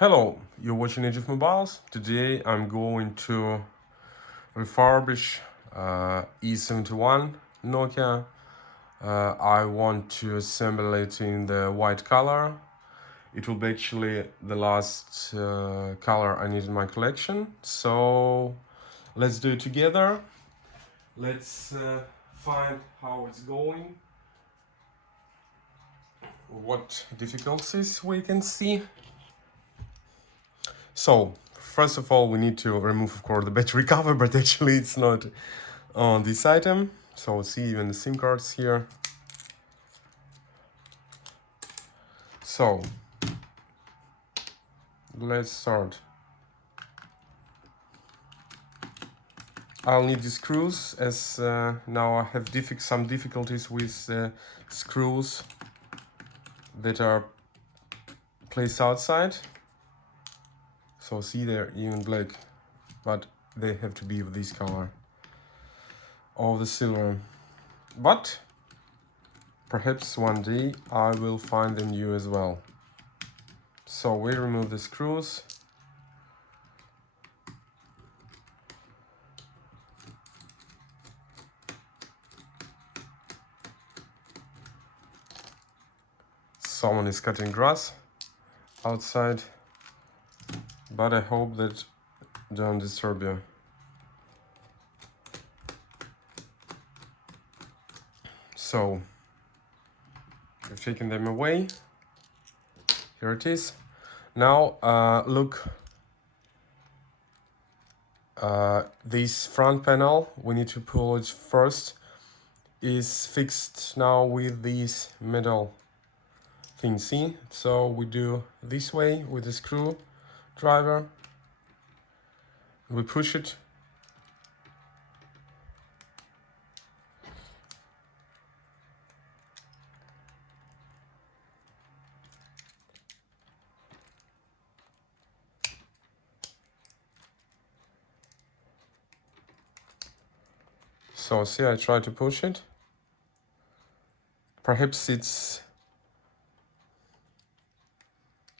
Hello, you're watching Age of Mobiles. Today I'm going to refurbish E71 Nokia. I want to assemble it in the white color. It will be actually the last color I need in my collection. So let's do it together. Let's find how it's going, what difficulties we can see. So, first of all, we need to remove, of course, the battery cover, but actually it's not on this item. So, see even the SIM cards here. So, let's start. I'll need the screws, as now I have some difficulties with screws that are placed outside. So, see, they're even black, but they have to be of this color, or the silver. But perhaps one day I will find them new as well. So we remove the screws. Someone is cutting grass outside, but I hope that don't disturb you. So we've taken them away. Here it is. Now look, this front panel, we need to pull it first, is fixed now with these metal things. See? So we do this way with the screwdriver. We push it. So see, I try to push it. Perhaps it's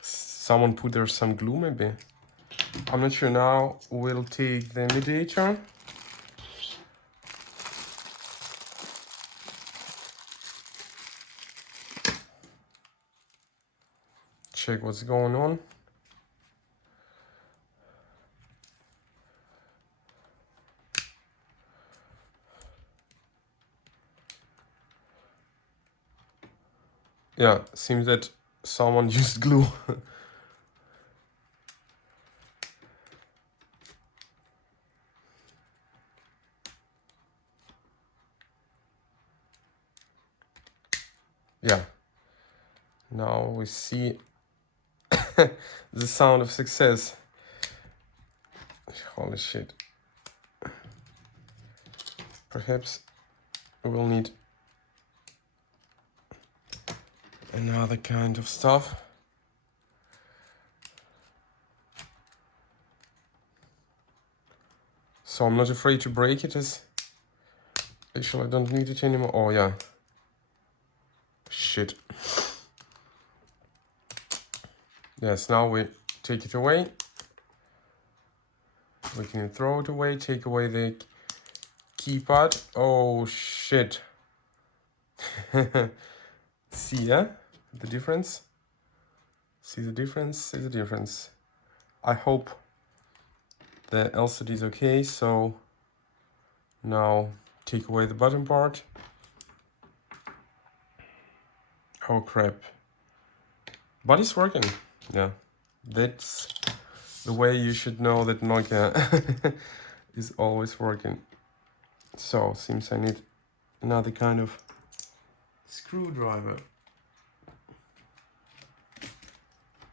someone put there some glue, maybe. I'm not sure. Now we'll take the mediator. Check what's going on. Yeah, seems that someone used glue. Yeah. Now we see the sound of success. Holy shit. Perhaps we'll need another kind of stuff. So I'm not afraid to break it, as actually I don't need it anymore. Oh yeah. Shit. Yes, now we take it away. We can throw it away, take away the keypad. Oh shit. See, yeah? The difference? See the difference? See the difference. I hope the LCD is okay, so now take away the bottom part. Oh crap. But it's working. Yeah. That's the way you should know that Nokia is always working. So, seems I need another kind of screwdriver.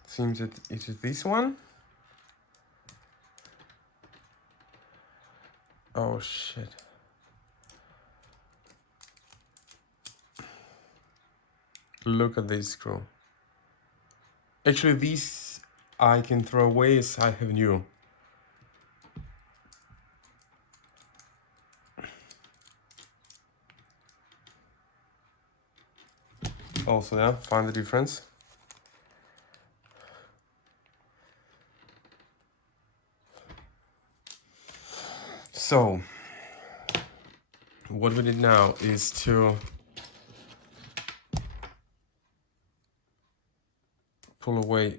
Seems that it is this one. Oh shit. Look at this screw. Actually, these I can throw away as I have new. Also, yeah, find the difference. So what we did now is to pull away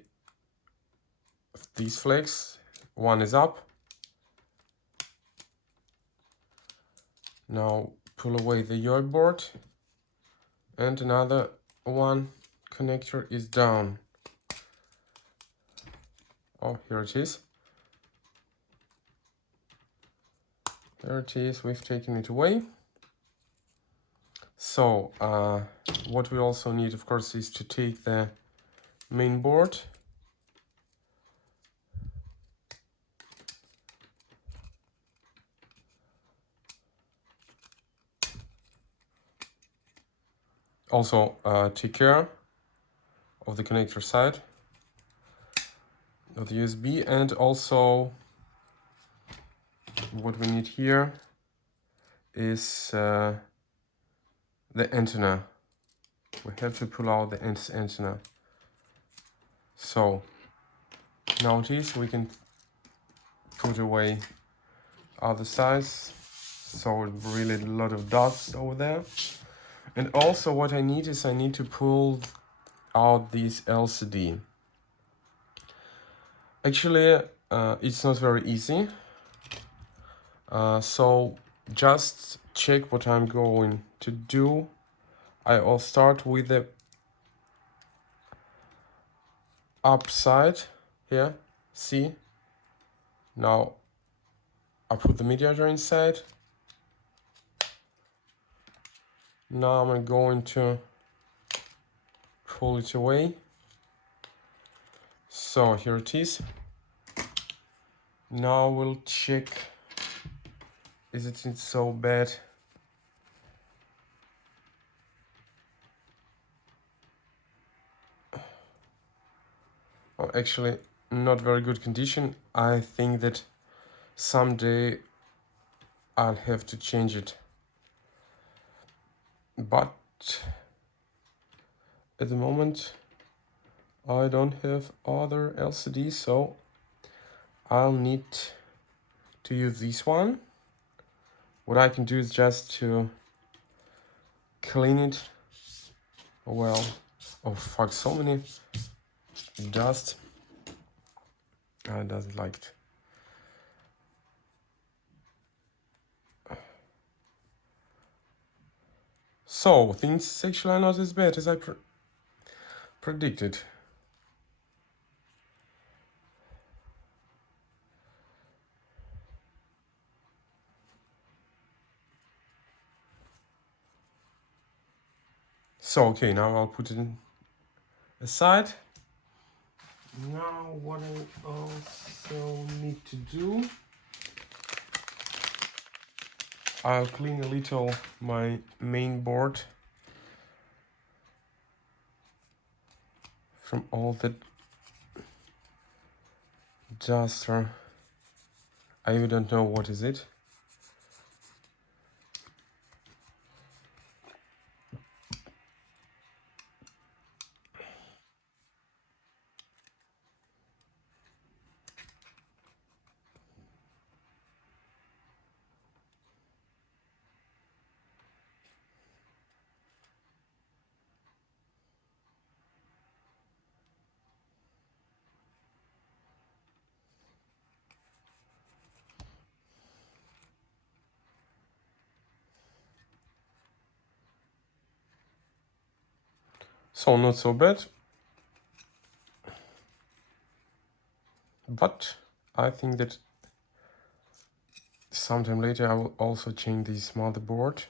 these flags. One is up. Now pull away the yoke board, and another one connector is down. Oh, here it is. There it is, we've taken it away. So what we also need, of course, is to take the main board. Also take care of the connector side of the USB, and also what we need here is the antenna. We have to pull out the antenna. So nowadays we can put away other sides, so really a lot of dust over there. And also what I need is I need to pull out this LCD. Actually it's not very easy, so just check what I'm going to do. I'll start with the upside here. See, now I put the mediator inside. Now I'm going to pull it away. So here it is. Now we'll check, is it so bad? Oh, actually not very good condition. I think that someday I'll have to change it, but at the moment I don't have other LCD, so I'll need to use this one. What I can do is just to clean it well. Oh fuck, so many dust. I doesn't like it. So things actually are not as bad as I predicted. So okay, now I'll put it aside. Now what I also need to do, I'll clean a little my main board from all the dust, or I even don't know what is it. So not so bad, but I think that sometime later I will also change this motherboard.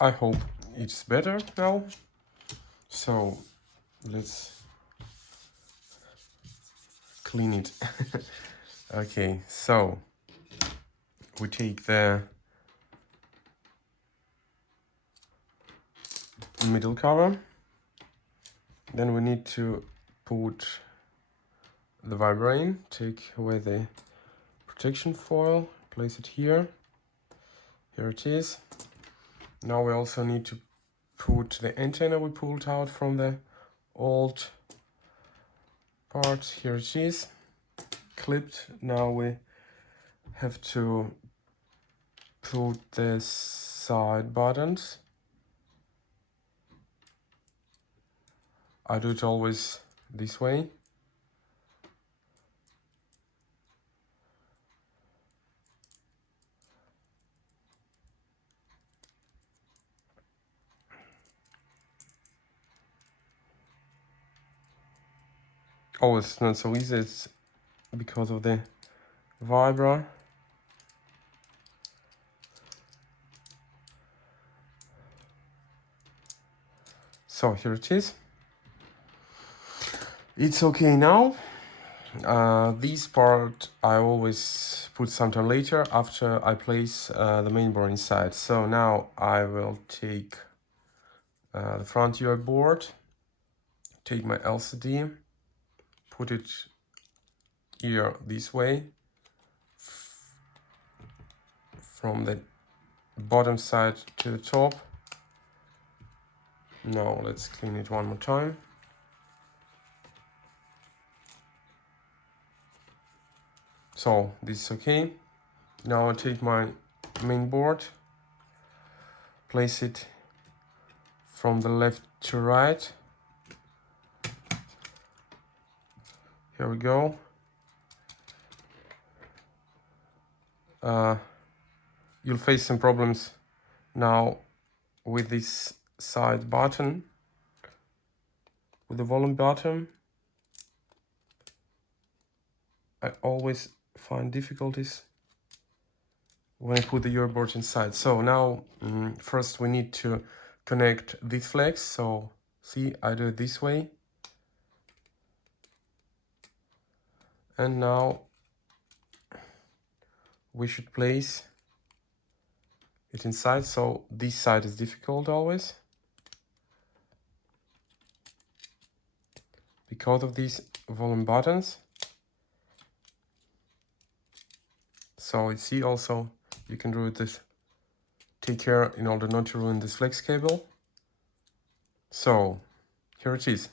I hope it's better now. So let's clean it. Okay, so we take the middle cover, then we need to put the vibrane, take away the protection foil, place it here. Here it is. Now we also need to put the antenna we pulled out from the old part. Here it is, clipped. Now we have to put the side buttons. I do it always this way. Oh, it's not so easy. It's because of the vibra. So here it is. It's okay now. This part I always put sometime later after I place the main board inside. So now I will take the front UI board, take my LCD, put it here this way, from the bottom side to the top. Now let's clean it one more time. So this is okay. Now I take my main board, place it from the left to right. Here we go. You'll face some problems now with this side button, with the volume button. I always find difficulties when I put the UI board inside. So now first we need to connect these flags. So see, I do it this way. And now we should place it inside. So this side is difficult always because of these volume buttons. So you see also, you can do this, take care in order not to ruin this flex cable. So here it is.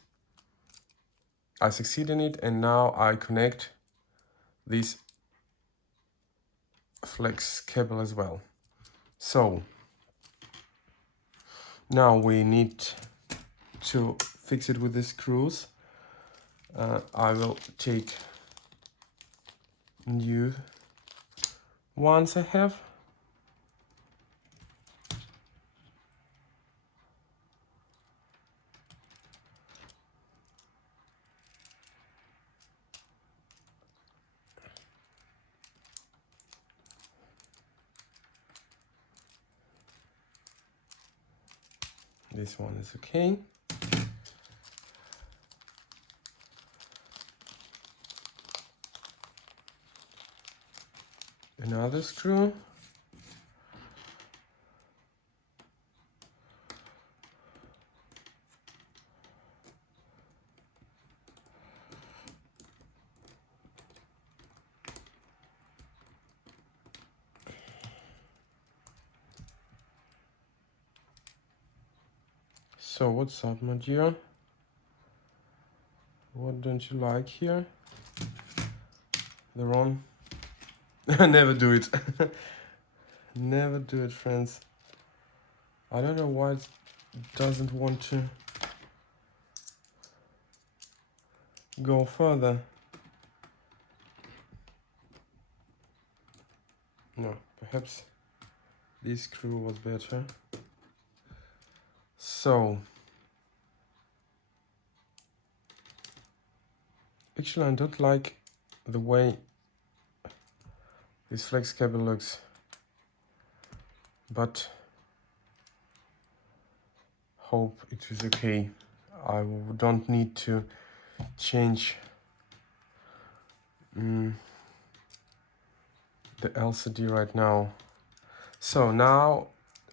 I succeed in it, and now I connect this flex cable as well. So now we need to fix it with the screws. I will take new ones I have. This one is okay. Another screw. So what's up, my dear? What don't you like here? The wrong. Never do it. Never do it, friends. I don't know why it doesn't want to go further. No, perhaps this screw was better. So actually I don't like the way this flex cable looks, but hope it is okay. I don't need to change the LCD right now. So now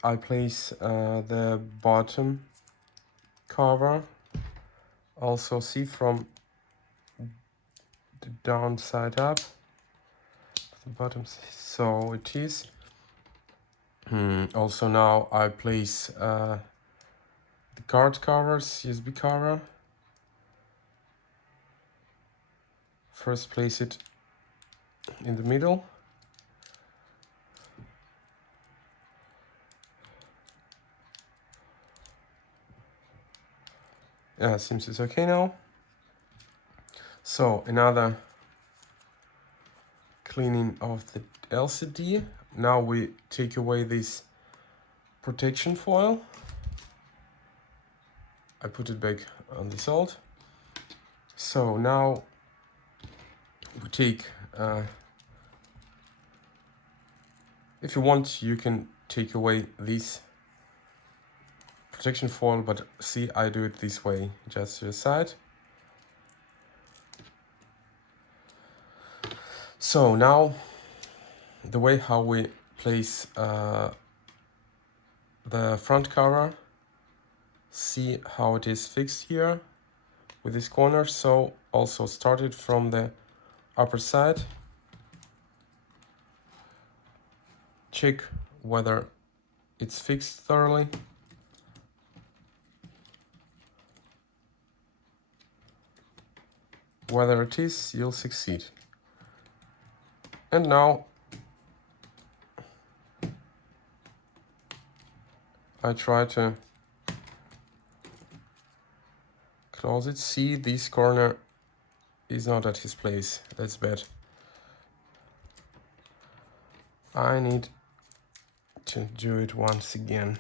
I place the bottom cover. Also see from the downside up, the bottom. So it is. Also now I place the card covers, USB cover. First place it in the middle. Yeah, seems it's okay now. So another cleaning of the LCD. Now we take away this protection foil. I put it back on the salt. So now we take, if you want, you can take away this protection foil, but see, I do it this way, just to the side. So now the way how we place the front cover, see how it is fixed here with this corner. So also started from the upper side, check whether it's fixed thoroughly. Whether it is, you'll succeed. And now I try to close it. See, this corner is not at his place. That's bad. I need to do it once again.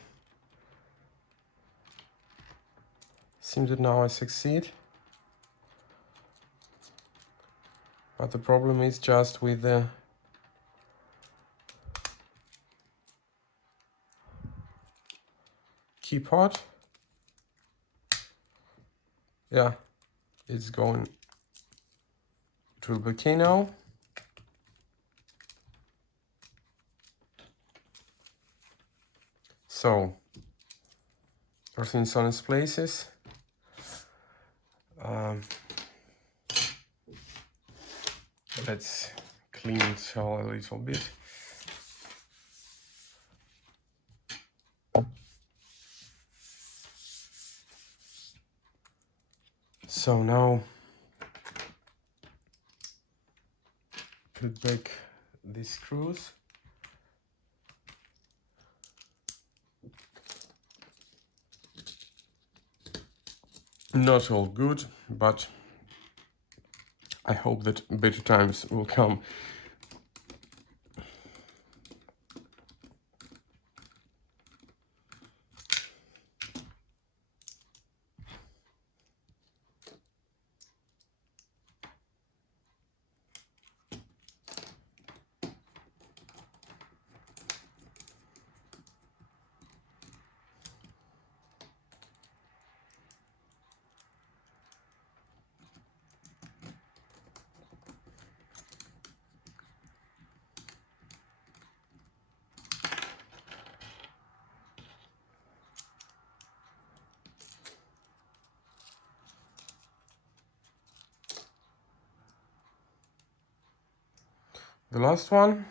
Seems that now I succeed. But the problem is just with the keypad. Yeah, it's going. It will be okay now. So everything's on its places. Let's clean it all a little bit. So now put back these screws. Not all good, but I hope that better times will come. The last one.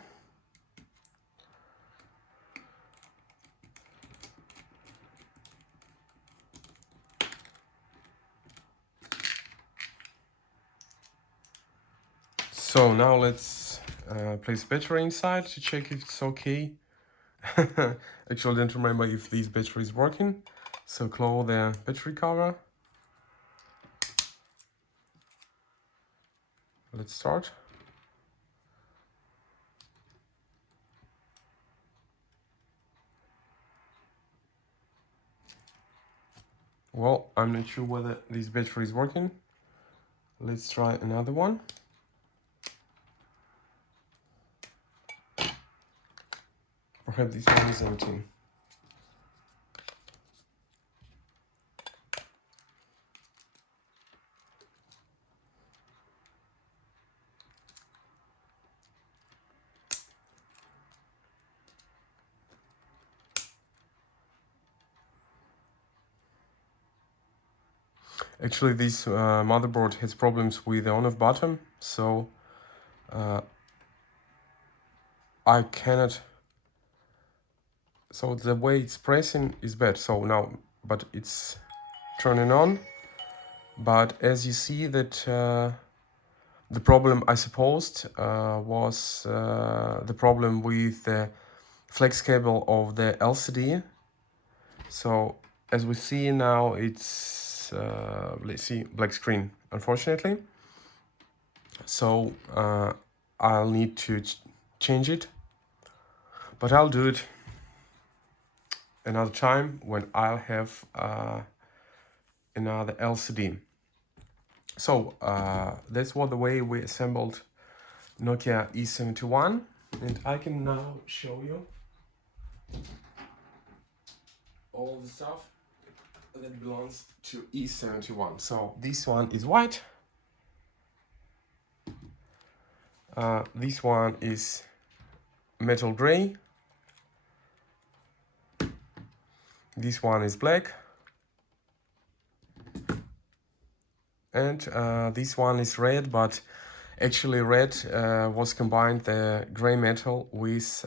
So now let's place battery inside to check if it's okay. Actually, I don't remember if this battery is working. So close the battery cover. Let's start. Well, I'm not sure whether this battery is working. Let's try another one. Perhaps this one is empty. Actually, this motherboard has problems with the on-off button, so I cannot So the way it's pressing is bad. So now, but it's turning on. But as you see that the problem I supposed was the problem with the flex cable of the LCD. So as we see now, it's let's see, black screen, unfortunately. So I'll need to change it, but I'll do it another time when I'll have another LCD. So that's what the way we assembled Nokia E71, and I can now show you all the stuff that belongs to E71. So this one is white, this one is metal gray, this one is black, and this one is red, but actually red was combined the gray metal with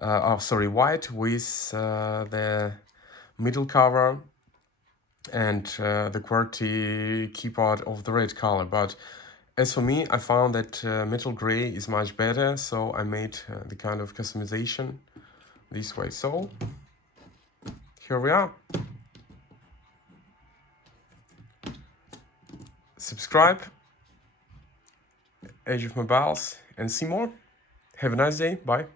white with the middle cover and the QWERTY keypad of the red color. But as for me, I found that metal gray is much better, so I made the kind of customization this way. So here we are. Subscribe, Age of Mobiles, and see more. Have a nice day. Bye.